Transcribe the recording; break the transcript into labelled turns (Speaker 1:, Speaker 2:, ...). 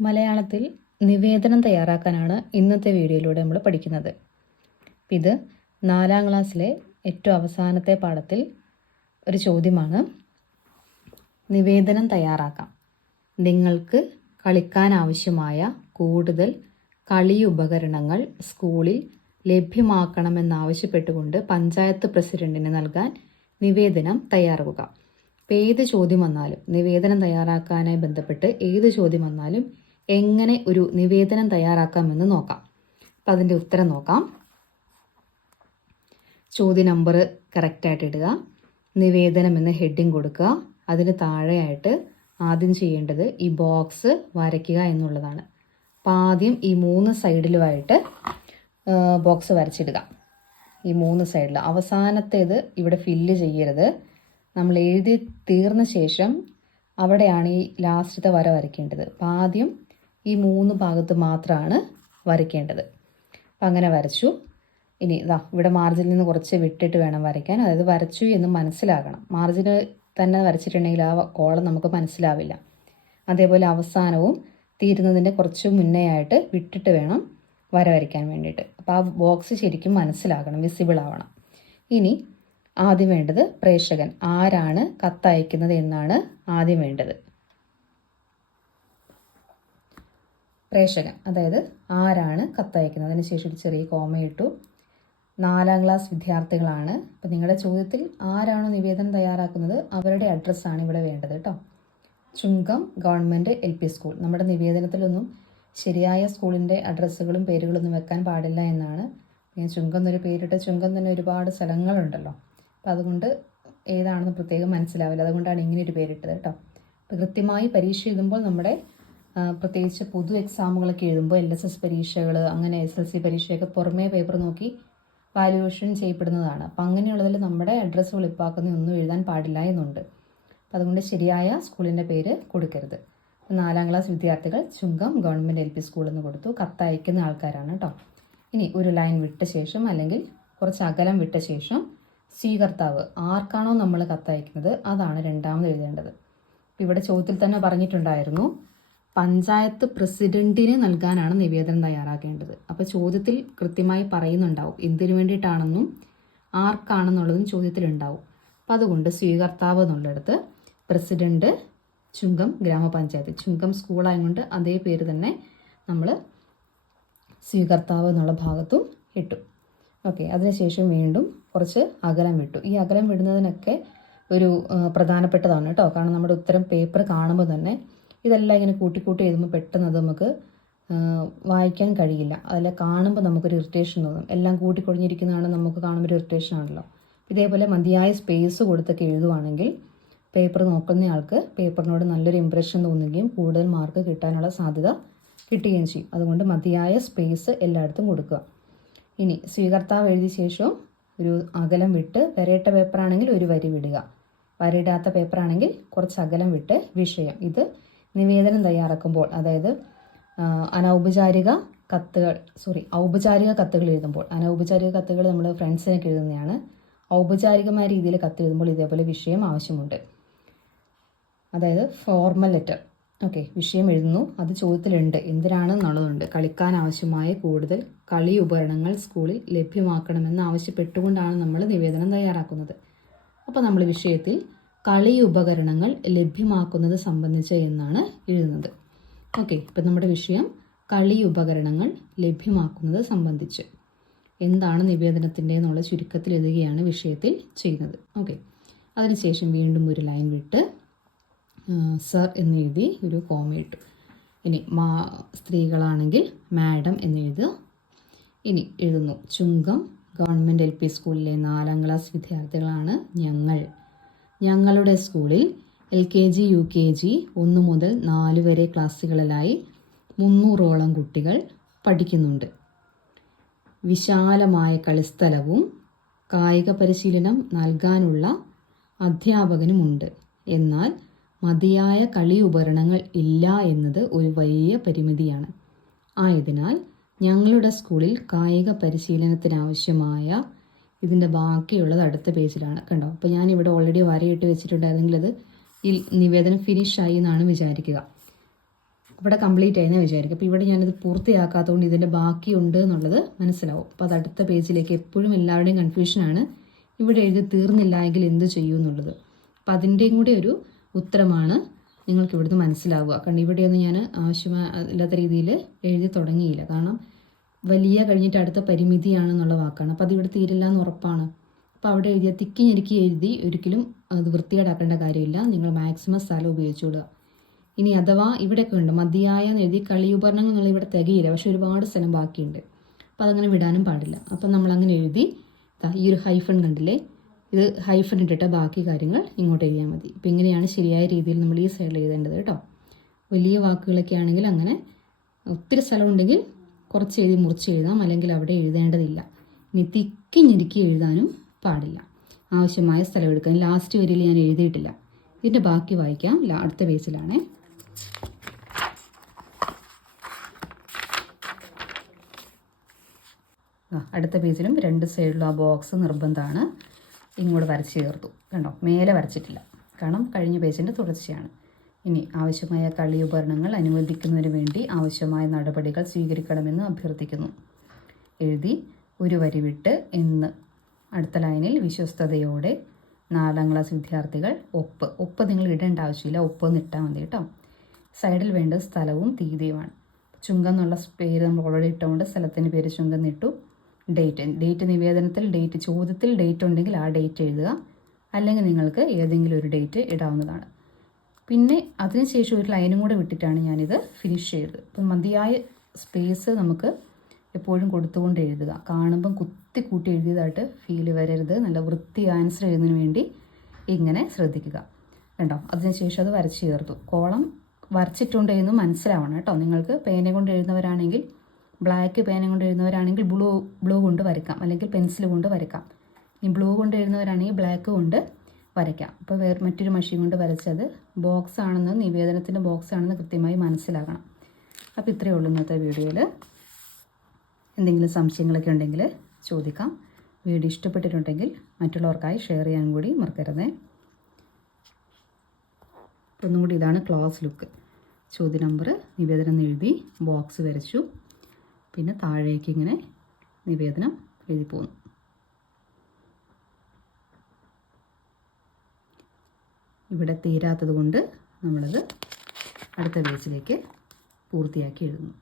Speaker 1: മലയാളത്തിൽ നിവേദനം തയ്യാറാക്കാനാണ് ഇന്നത്തെ വീഡിയോയിലൂടെ നമ്മൾ പഠിക്കുന്നത്. ഇത് നാലാം ക്ലാസ്സിലെ ഏറ്റവും അവസാനത്തെ പാഠത്തിൽ ഒരു ചോദ്യമാണ്. നിവേദനം തയ്യാറാക്കാം. നിങ്ങൾക്ക് കളിക്കാൻ ആവശ്യമായ കൂടുതൽ കളി ഉപകരണങ്ങൾ സ്കൂളിൽ ലഭ്യമാക്കണമെന്നാവശ്യപ്പെട്ടുകൊണ്ട് പഞ്ചായത്ത് പ്രസിഡന്റിന് നൽകാൻ നിവേദനം തയ്യാറാക്കുക അപ്പോൾ ഏത് ചോദ്യം വന്നാലും നിവേദനം തയ്യാറാക്കാനായി ബന്ധപ്പെട്ട് ഏത് ചോദ്യം വന്നാലും എങ്ങനെ ഒരു നിവേദനം തയ്യാറാക്കാമെന്ന് നോക്കാം. അപ്പം അതിന്റെ ഉത്തരം നോക്കാം. ചോദ്യ നമ്പർ കറക്റ്റായിട്ട് ഇടുക. നിവേദനം എന്ന ഹെഡിങ് കൊടുക്കുക. അതിന് താഴെയായിട്ട് ആദ്യം ചെയ്യേണ്ടത് ഈ ബോക്സ് വരയ്ക്കുക എന്നുള്ളതാണ്. അപ്പം ആദ്യം ഈ മൂന്ന് സൈഡിലുമായിട്ട് ബോക്സ് വരച്ചിടുക. ഈ മൂന്ന് സൈഡിൽ. അവസാനത്തേത് ഇവിടെ ഫില്ല് ചെയ്യരുത്. നമ്മൾ എഴുതി തീർന്ന ശേഷം അവിടെയാണ് ഈ ലാസ്റ്റത്തെ വര വരയ്ക്കേണ്ടത്. അപ്പം ആദ്യം ഈ മൂന്ന് ഭാഗത്ത് മാത്രമാണ് വരയ്ക്കേണ്ടത്. അപ്പം അങ്ങനെ വരച്ചു. ഇനി ഇതാ ഇവിടെ മാർജിനിൽ നിന്ന് കുറച്ച് വിട്ടിട്ട് വേണം വരയ്ക്കാൻ. അതായത് വരച്ചു എന്ന് മനസ്സിലാകണം. മാർജിന് തന്നെ വരച്ചിട്ടുണ്ടെങ്കിൽ ആ കോളം നമുക്ക് മനസ്സിലാവില്ല. അതേപോലെ അവസാനവും തീരുന്നതിന്റെ കുറച്ച് മുന്നേ ആയിട്ട് വിട്ടിട്ട് വേണം വര വരയ്ക്കാൻ വേണ്ടിയിട്ട്. അപ്പോൾ ആ ബോക്സ് ശരിക്കും മനസ്സിലാകണം വിസിബിൾ ആവണം. ഇനി ആദ്യം വേണ്ടത് പ്രേക്ഷകൻ ആരാണ് കത്തയക്കുന്നത് എന്നാണ് ആദ്യം വേണ്ടത്. പ്രേക്ഷകൻ അതായത് ആരാണ് കത്തയക്കുന്നത് അതിനുശേഷം ഒരു ചെറിയ കോമയിട്ടു. നാലാം ക്ലാസ് വിദ്യാർത്ഥികളാണ്. അപ്പം നിങ്ങളുടെ ചോദ്യത്തിൽ ആരാണോ നിവേദനം തയ്യാറാക്കുന്നത് അവരുടെ അഡ്രസ്സാണ് ഇവിടെ വേണ്ടത് കേട്ടോ Chungam government L P school. നമ്മുടെ നിവേദനത്തിലൊന്നും ശരിയായ സ്കൂളിന്റെ അഡ്രസ്സുകളും പേരുകളൊന്നും വെക്കാൻ പാടില്ല എന്നാണ്. ഞാൻ ചുങ്കം എന്നൊരു പേരിട്ട് ചുങ്കം തന്നെ ഒരുപാട് സ്ഥലങ്ങളുണ്ടല്ലോ. അപ്പം അതുകൊണ്ട് ഏതാണെന്ന് പ്രത്യേകം മനസ്സിലാവില്ല. അതുകൊണ്ടാണ് ഇങ്ങനെ ഒരു പേരിട്ടത് കേട്ടോ അപ്പോൾ കൃത്യമായി പരീക്ഷ എഴുതുമ്പോൾ നമ്മുടെ പ്രത്യേകിച്ച് പൊതു എക്സാമുകളൊക്കെ എഴുതുമ്പോൾ എൽ എസ് എസ് പരീക്ഷകൾ അങ്ങനെ എസ് എൽ സി പരീക്ഷയൊക്കെ പുറമേ പേപ്പർ നോക്കി വാല്യുവേഷൻ ചെയ്യപ്പെടുന്നതാണ്. അപ്പം അങ്ങനെയുള്ളതിൽ നമ്മുടെ അഡ്രസ്സ് വെളിപ്പാക്കുന്ന ഒന്നും എഴുതാൻ പാടില്ല എന്നുണ്ട്. അപ്പം അതുകൊണ്ട് ശരിയായ സ്കൂളിന്റെ പേര് കൊടുക്കരുത്. നാലാം ക്ലാസ് വിദ്യാർത്ഥികൾ ചുങ്കം ഗവൺമെന്റ് എൽ പി സ്കൂളിൽ നിന്ന് കൊടുത്തു. കത്തയക്കുന്ന ആൾക്കാരാണ് കേട്ടോ ഇനി ഒരു ലൈൻ വിട്ട ശേഷം അല്ലെങ്കിൽ കുറച്ച് അകലം വിട്ട ശേഷം സ്വീകർത്താവ് ആർക്കാണോ നമ്മൾ കത്തയക്കുന്നത്? അതാണ് രണ്ടാമത് എഴുതേണ്ടത്. ഇവിടെ ചോദ്യത്തിൽ തന്നെ പറഞ്ഞിട്ടുണ്ടായിരുന്നു. പഞ്ചായത്ത് പ്രസിഡന്റിന് നൽകാനാണ് നിവേദനം തയ്യാറാക്കേണ്ടത്. അപ്പോൾ ചോദ്യത്തിൽ കൃത്യമായി പറയുന്നുണ്ടാവും എന്തിനു വേണ്ടിയിട്ടാണെന്നും ആർക്കാണെന്നുള്ളതും ചോദ്യത്തിലുണ്ടാവും. അപ്പം അതുകൊണ്ട് സ്വീകർത്താവ് എന്നുള്ളിടത്ത് പ്രസിഡന്റ് ചുങ്കം ഗ്രാമപഞ്ചായത്ത് ചുങ്കം സ്കൂളായതുകൊണ്ട് അതേ പേര് തന്നെ നമ്മൾ സ്വീകർത്താവ് എന്നുള്ള ഭാഗത്തും ഇട്ടു. ഓക്കെ അതിനുശേഷം വീണ്ടും കുറച്ച് അകലം വിട്ടു. ഈ അകലം വിടുന്നതിനൊക്കെ ഒരു പ്രധാനപ്പെട്ടതാണ് കേട്ടോ. കാരണം നമ്മുടെ ഉത്തരം പേപ്പർ കാണുമ്പോൾ തന്നെ ഇതെല്ലാം ഇങ്ങനെ കൂട്ടിക്കൂട്ടി എഴുതുമ്പോൾ പെട്ടെന്ന് അത് നമുക്ക് വായിക്കാൻ കഴിയില്ല. അതിൽ കാണുമ്പോൾ നമുക്കൊരു ഇറിറ്റേഷൻ തോന്നും. എല്ലാം കൂട്ടിക്കൊഴിഞ്ഞിരിക്കുന്നതാണ് നമുക്ക് കാണുമ്പോൾ ഒരു ഇറിറ്റേഷൻ ആണല്ലോ. ഇതേപോലെ മതിയായ സ്പേസ് കൊടുത്തൊക്കെ എഴുതുവാണെങ്കിൽ പേപ്പർ നോക്കുന്നയാൾക്ക് പേപ്പറിനോട് നല്ലൊരു ഇമ്പ്രഷൻ തോന്നുകയും കൂടുതൽ മാർക്ക് കിട്ടാനുള്ള സാധ്യത കിട്ടുകയും ചെയ്യും. അതുകൊണ്ട് മതിയായ സ്പേസ് എല്ലായിടത്തും കൊടുക്കുക. ഇനി സ്വീകർത്താവ് എഴുതിയ ശേഷവും ഒരു അകലം വിട്ട് വരയിട്ട പേപ്പറാണെങ്കിൽ ഒരു വരി വിടുക. വരയിടാത്ത പേപ്പറാണെങ്കിൽ കുറച്ച് അകലം വിട്ട് വിഷയം. ഇത് നിവേദനം തയ്യാറാക്കുമ്പോൾ അതായത് അനൗപചാരിക കത്തുകൾ സോറി ഔപചാരിക കത്തുകൾ എഴുതുമ്പോൾ അനൗപചാരിക കത്തുകൾ നമ്മൾ ഫ്രണ്ട്സിനൊക്കെ എഴുതുന്നതാണ്. ഔപചാരികമായ രീതിയിൽ കത്ത് എഴുതുമ്പോൾ ഇതേപോലെ വിഷയം ആവശ്യമുണ്ട്. അതായത് ഫോർമൽ ലെറ്റർ ഓക്കെ വിഷയം എഴുതുന്നു അത് ചോദ്യത്തിലുണ്ട്. എന്തിനാണെന്നുള്ളതുണ്ട്. കളിക്കാൻ ആവശ്യമായ കൂടുതൽ കളി ഉപകരണങ്ങൾ സ്കൂളിൽ ലഭ്യമാക്കണമെന്ന് ആവശ്യപ്പെട്ടുകൊണ്ടാണ് നമ്മൾ നിവേദനം തയ്യാറാക്കുന്നത്. അപ്പോൾ നമ്മൾ വിഷയത്തിൽ കളി ഉപകരണങ്ങൾ ലഭ്യമാക്കുന്നത് സംബന്ധിച്ച് എന്നാണ് എഴുതുന്നത്. ഓക്കെ ഇപ്പം നമ്മുടെ വിഷയം കളി ഉപകരണങ്ങൾ ലഭ്യമാക്കുന്നത് സംബന്ധിച്ച്. എന്താണ് നിവേദനത്തിന്റെ എന്നുള്ള ചുരുക്കത്തിൽ എഴുതുകയാണ് വിഷയത്തിൽ ചെയ്യുന്നത്. ഓക്കെ അതിനുശേഷം വീണ്ടും ഒരു ലൈൻ വിട്ട് സർ എന്നെഴുതി ഒരു കോമ ഇട്ടു. ഇനി മാ സ്ത്രീകളാണെങ്കിൽ മാഡം എന്നെഴുതുക ഇനി എഴുതുന്നു ചുങ്കം ഗവൺമെന്റ് എൽ പി സ്കൂളിലെ നാലാം ക്ലാസ് വിദ്യാർത്ഥികളാണ് ഞങ്ങൾ. ഞങ്ങളുടെ സ്കൂളിൽ L K G U K G ഒന്ന് മുതൽ നാല് വരെ ക്ലാസ്സുകളിലായി മുന്നൂറോളം കുട്ടികൾ പഠിക്കുന്നുണ്ട്. വിശാലമായ കളിസ്ഥലവും കായിക പരിശീലനം നൽകാനുള്ള അധ്യാപകനുമുണ്ട്. എന്നാൽ മതിയായ കളി ഉപകരണങ്ങൾ ഇല്ല എന്നത് ഒരു വലിയ പരിമിതിയാണ്. ആയതിനാൽ ഞങ്ങളുടെ സ്കൂളിൽ കായിക പരിശീലനത്തിനാവശ്യമായ ഇതിന്റെ ബാക്കിയുള്ളത് അടുത്ത പേജിലാണ്. കണ്ടോ? അപ്പോൾ ഞാൻ ഇവിടെ ഓൾറെഡി വരയിട്ട് വെച്ചിട്ടുണ്ടായിരുന്നെങ്കിൽ അത് ഈ നിവേദനം ഫിനിഷായി എന്നാണ് വിചാരിക്കുക. ഇവിടെ കംപ്ലീറ്റ് ആയെന്ന് വിചാരിക്കും അപ്പോൾ ഇവിടെ ഞാനിത് പൂർത്തിയാക്കാത്തതുകൊണ്ട് ഇതിന്റെ ബാക്കിയുണ്ട് എന്നുള്ളത് മനസ്സിലാവും. അപ്പോൾ അത് അടുത്ത പേജിലേക്ക് എപ്പോഴും എല്ലാവരുടെയും കൺഫ്യൂഷനാണ് ഇവിടെ എഴുതി തീർന്നില്ല എങ്കിൽ എന്ത് ചെയ്യും എന്നുള്ളത്. അപ്പോൾ അതിന്റെയും കൂടി ഒരു ഉത്തരമാണ് നിങ്ങൾക്ക് ഇവിടുന്ന് മനസ്സിലാവുക. കാരണം ഇവിടെയൊന്നും ഞാൻ ആവശ്യമില്ലാത്ത രീതിയിൽ എഴുതി തുടങ്ങിയില്ല. കാരണം വലിയ കഴിഞ്ഞിട്ട് അടുത്ത പരിമിതിയാണെന്നുള്ള വാക്കാണ്. അപ്പോൾ അതിവിടെ തീരില്ല എന്ന് ഉറപ്പാണ്. അപ്പോൾ അവിടെ എഴുതിയ തിക്കി ഞെരുക്കി എഴുതി ഒരിക്കലും അത് വൃത്തികേടാക്കേണ്ട കാര്യമില്ല. നിങ്ങൾ മാക്സിമം സ്ഥലം ഉപയോഗിച്ചുവിടുക ഇനി അഥവാ ഇവിടെയൊക്കെ ഉണ്ട്. മതിയായ എഴുതി കളിയുപകരണങ്ങൾ നിങ്ങൾ ഇവിടെ തികയില്ല. പക്ഷെ ഒരുപാട് സ്ഥലം ബാക്കിയുണ്ട്. അപ്പോൾ അതങ്ങനെ വിടാനും പാടില്ല. അപ്പം നമ്മൾ അങ്ങനെ എഴുതി ഈ ഒരു ഹൈഫൺ കണ്ടില്ലേ? ഇത് ഹൈഫൺ ഇട്ടിട്ട് ബാക്കി കാര്യങ്ങൾ ഇങ്ങോട്ട് എഴുതിയാൽ മതി. ഇപ്പം ഇങ്ങനെയാണ് ശരിയായ രീതിയിൽ നമ്മൾ ഈ സൈഡിൽ എഴുതേണ്ടത് കേട്ടോ. വലിയ വാക്കുകളൊക്കെ ആണെങ്കിൽ അങ്ങനെ ഒത്തിരി സ്ഥലം ഉണ്ടെങ്കിൽ കുറച്ച് എഴുതി മുറിച്ച് എഴുതാം അല്ലെങ്കിൽ അവിടെ എഴുതേണ്ടതില്ല. ഇനി തിക്കി ഞെരുക്കി എഴുതാനും പാടില്ല. ആവശ്യമായ സ്ഥലം എടുക്കാൻ ലാസ്റ്റ് വരിയിൽ ഞാൻ എഴുതിയിട്ടില്ല. ഇതിന്റെ ബാക്കി വായിക്കാം. അടുത്ത പേജിലാണ്. അടുത്ത പേജിലും രണ്ട് സൈഡിലും ആ ബോക്സ് നിർബന്ധമാണ്. ഇങ്ങോട്ട് വരച്ച് ചേർത്തു. കണ്ടോ? മേലെ വരച്ചിട്ടില്ല. കാരണം കഴിഞ്ഞ പേജിന്റെ തുടർച്ചയാണ്. ഇനി ആവശ്യമായ കളി ഉപകരണങ്ങൾ അനുവദിക്കുന്നതിന് വേണ്ടി ആവശ്യമായ നടപടികൾ സ്വീകരിക്കണമെന്ന് അഭ്യർത്ഥിക്കുന്നു. എഴുതി ഒരു വരി വിട്ട് എന്ന്. അടുത്ത ലൈനിൽ വിശ്വസ്തയോടെ നാലാം ക്ലാസ് വിദ്യാർത്ഥികൾ ഒപ്പ്. ഒപ്പ് നിങ്ങൾ ഇടേണ്ട ആവശ്യമില്ല. ഒപ്പ് നിട്ടാൽ മതി കേട്ടോ. സൈഡിൽ വേണ്ട സ്ഥലവും തീയതിയുമാണ്. ചുങ്കം എന്നുള്ള പേര് നമ്മൾ ഓൾറെഡി ഇട്ടുകൊണ്ട് സ്ഥലത്തിന്റെ പേര് ചുങ്കം നിട്ടു ഡേറ്റ്. ഡേറ്റ് നിവേദനത്തിൽ ഡേറ്റ് ചോദ്യത്തിൽ ഡേറ്റ് ഉണ്ടെങ്കിൽ ആ ഡേറ്റ് എഴുതുക. അല്ലെങ്കിൽ നിങ്ങൾക്ക് ഏതെങ്കിലും ഒരു ഡേറ്റ് ഇടാവുന്നതാണ്. പിന്നെ അതിനുശേഷം ഒരു ലൈനും കൂടെ വിട്ടിട്ടാണ് ഞാനിത് ഫിനിഷ് ചെയ്തത്. അപ്പം മതിയായ സ്പേസ് നമുക്ക് എപ്പോഴും കൊടുത്തുകൊണ്ട് എഴുതുക. കാണുമ്പം കുത്തി കൂട്ടി എഴുതിയതായിട്ട് ഫീൽ വരരുത്. നല്ല വൃത്തി ആൻസർ എഴുതുന്നതിന് വേണ്ടി ഇങ്ങനെ ശ്രദ്ധിക്കുക. കണ്ടോ? അതിനുശേഷം അത് വരച്ച് ചേർത്തു. കോളം വരച്ചിട്ടുണ്ട് എന്ന് മനസ്സിലാവണം കേട്ടോ. നിങ്ങൾക്ക് പേന കൊണ്ട് എഴുതുന്നവരാണെങ്കിൽ ബ്ലാക്ക് പേന കൊണ്ട് എഴുതുന്നവരാണെങ്കിൽ ബ്ലൂ ബ്ലൂ കൊണ്ട് വരയ്ക്കാം. അല്ലെങ്കിൽ പെൻസിൽ കൊണ്ട് വരയ്ക്കാം. ഇനി ബ്ലൂ കൊണ്ട് എഴുതുന്നവരാണെങ്കിൽ ബ്ലാക്ക് കൊണ്ട് വരയ്ക്കാം. അപ്പോൾ വേറെ മറ്റൊരു മഷീൻ കൊണ്ട് വരച്ചത് ബോക്സ് ആണെന്ന് നിവേദനത്തിന്റെ ബോക്സ് ആണെന്ന് കൃത്യമായി മനസ്സിലാക്കണം. അപ്പോൾ ഇത്രയേ ഉള്ളൂ ഇന്നത്തെ വീഡിയോയിൽ എന്തെങ്കിലും സംശയങ്ങളൊക്കെ ഉണ്ടെങ്കിൽ ചോദിക്കാം. വീഡിയോ ഇഷ്ടപ്പെട്ടിട്ടുണ്ടെങ്കിൽ മറ്റുള്ളവർക്കായി ഷെയർ ചെയ്യാൻ കൂടി മറക്കരുതേ. അപ്പോൾ ഒന്നും കൂടി ഇതാണ് ക്ലാസ് ലുക്ക് ചോദ്യ നമ്പർ നിവേദനം എഴുതി ബോക്സ് വരച്ചു. പിന്നെ താഴേക്ക് ഇങ്ങനെ നിവേദനം എഴുതി പോന്നു. ഇവിടെ തീരാത്തത് കൊണ്ട് നമ്മളത് അടുത്ത പേജിലേക്ക് പൂർത്തിയാക്കി എഴുതുന്നു.